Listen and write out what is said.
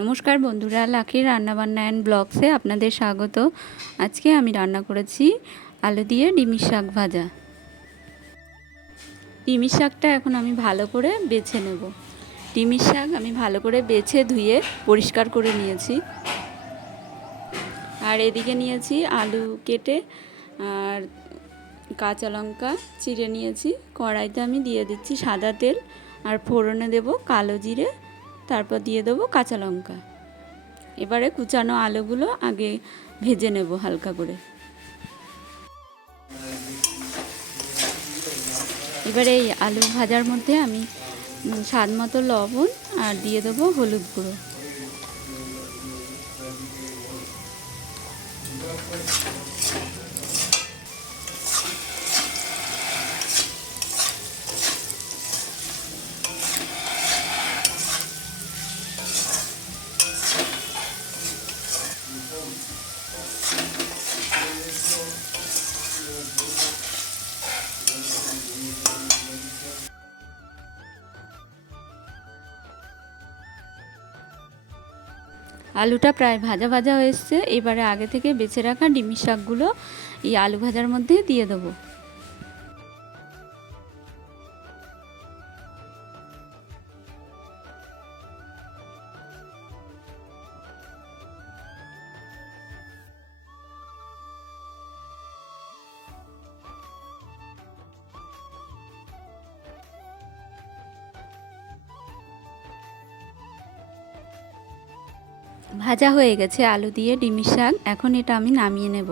নমস্কার বন্ধুরা লাকির রান্নাবান্না অ্যান্ড ব্লগসে আপনাদের স্বাগত। আজকে আমি রান্না করেছি আলু দিয়ে ডিমির শাক ভাজা। ডিমির শাকটা এখন আমি ভালো করে বেছে নেব। ডিমির শাক আমি ভালো করে বেছে ধুয়ে পরিষ্কার করে নিয়েছি। আর এদিকে নিয়েছি আলু কেটে আর কাঁচা লঙ্কা চিড়ে নিয়েছি। কড়াইতে আমি দিয়ে দিচ্ছি সাদা তেল আর ফোড়নে দেব কালো জিরে তারপর দিয়ে দেবো কাঁচা লঙ্কা। এবারে কুচানো আলুগুলো আগে ভেজে নেব হালকা করে। এবারে এই আলু ভাজার মধ্যে আমি স্বাদ মতো লবণ আর দিয়ে দেবো হলুদ গুঁড়ো। আলুটা প্রায় ভাজা ভাজা হয়ে এবারে আগে থেকে বেছে রাখা ডিমির শাকগুলো এই আলু ভাজার মধ্যে দিয়ে দেবো। ভাজা হয়ে গেছে আলু দিয়ে ডিমির শাক। এখন এটা আমি নামিয়ে নেব।